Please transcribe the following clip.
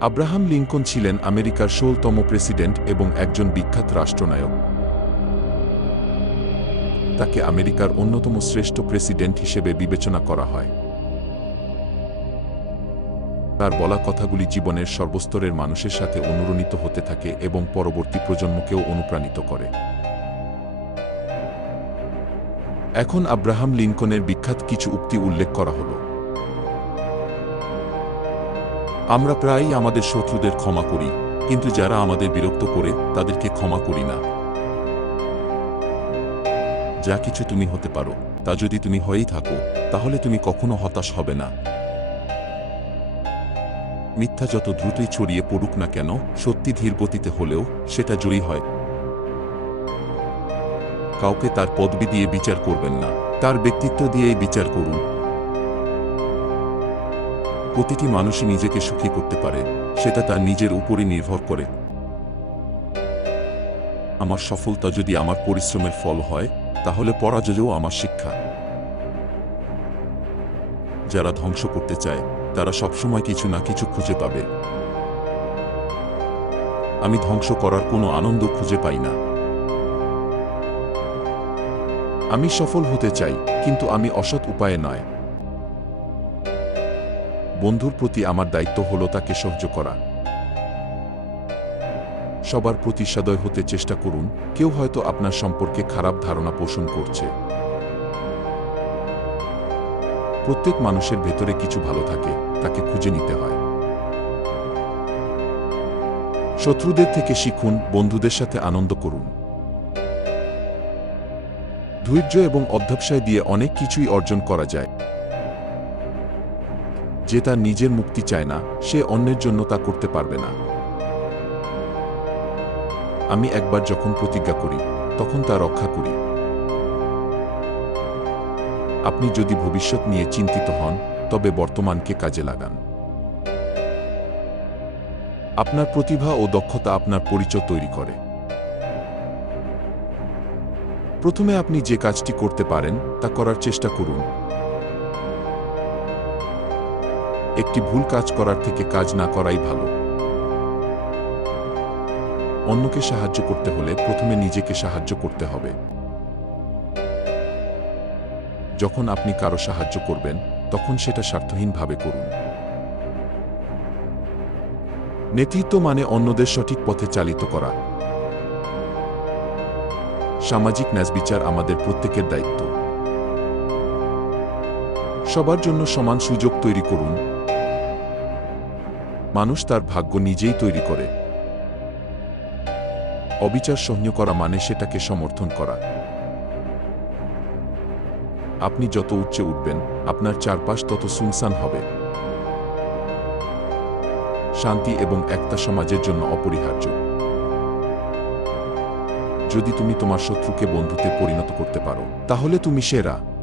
Abraham Lincoln ছিলেন আমেরিকার ষোলতম president এবং একজন বিখ্যাত রাষ্ট্রনায়ক। তাকে আমেরিকার অন্যতম শ্রেষ্ঠ প্রেসিডেন্ট হিসেবে বিবেচনা করা হয়। তার বলা কথাগুলি জীবনের সর্বস্তরের মানুষের সাথে অনুরণিত হতে থাকে এবং পরবর্তী প্রজন্মকেও অনুপ্রাণিত করে। এখন আব্রাহাম লিঙ্কনের বিখ্যাত কিছু উক্তি উল্লেখ করা হল। আমরা প্রায়ই আমাদের শত্রুদের ক্ষমা করি, কিন্তু যারা আমাদের বিরক্ত করে, তাদেরকে ক্ষমা করি না। যা কিছু তুমি হতে পারো, তা যদি তুমি হয়েই থাকো, তাহলে তুমি কখনো হতাশ হবে না। মিথ্যা যত দ্রুতই ছড়িয়ে পড়ুক না কেন, সত্যি ধীর গতিতে হলেও সেটা জয়ী হয়। কাউকে তার পদবি দিয়ে বিচার করবেন না। তার ব্যক্তিত্ব দিয়েই বিচার করুন। প্রতিটি মানুষই নিজেকে সুখী করতে পারে, সেটা তার নিজের উপরই নির্ভর করে। আমার সফলতা যদি আমার পরিশ্রমের ফল হয়, তাহলে পরাজয়ও আমার শিক্ষা। যারা ধ্বংস করতে চায়, তারা সবসময় কিছু না কিছু খুঁজে পাবে। আমি ধ্বংস করার কোনো আনন্দ খুঁজে পাই না। আমি সফল হতে চাই, কিন্তু আমি অসৎ উপায়ে নয়। বন্ধুর প্রতি আমার দায়িত্ব হল তাকে সহ্য করা। সবার প্রতি সদয় হতে চেষ্টা করুন, কেউ হয়তো আপনার সম্পর্কে খারাপ ধারণা পোষণ করছে। প্রত্যেক মানুষের ভেতরে কিছু ভালো থাকে, তাকে খুঁজে নিতে হয়। শত্রুদের থেকে শিখুন, বন্ধুদের সাথে আনন্দ করুন। ধৈর্য এবং অধ্যবসায় দিয়ে অনেক কিছুই অর্জন করা যায়। যে তার নিজের মুক্তি চায় না, সে অন্যের জন্য তা করতে পারবে না। আমি একবার যখন প্রতিজ্ঞা করি, তখন তা রক্ষা করি। আপনি যদি ভবিষ্যৎ নিয়ে চিন্তিত হন, তবে বর্তমানকে কাজে লাগান। আপনার প্রতিভা ও দক্ষতা আপনার পরিচয় তৈরি করে। প্রথমে আপনি যে কাজটি করতে পারেন, তা করার চেষ্টা করুন। একটি ভুল কাজ করার থেকে কাজ না করাই ভালো। অন্যকে সাহায্য করতে হলে প্রথমে নিজেকে সাহায্য করতে হবে। যখন আপনি কারও সাহায্য করবেন, তখন সেটা স্বার্থহীনভাবে করুন। নেতৃত্ব মানে অন্যদের সঠিক পথে চালিত করা। সামাজিক ন্যাসবিচার আমাদের প্রত্যেকের দায়িত্ব। সবার জন্য সমান সুযোগ তৈরি করুন মানুষ তার ভাগ্য নিজেই তৈরি করে। অবিচার সহ্য করা মানে সেটাকে সমর্থন করা। আপনি যত উচ্চে উঠবেন, আপনার চারপাশ তত সুনসান হবে। শান্তি এবং একটা সমাজের জন্য অপরিহার্য। যদি তুমি তোমার শত্রুকে বন্ধুতে পরিণত করতে পারো, তাহলে তুমি সেরা।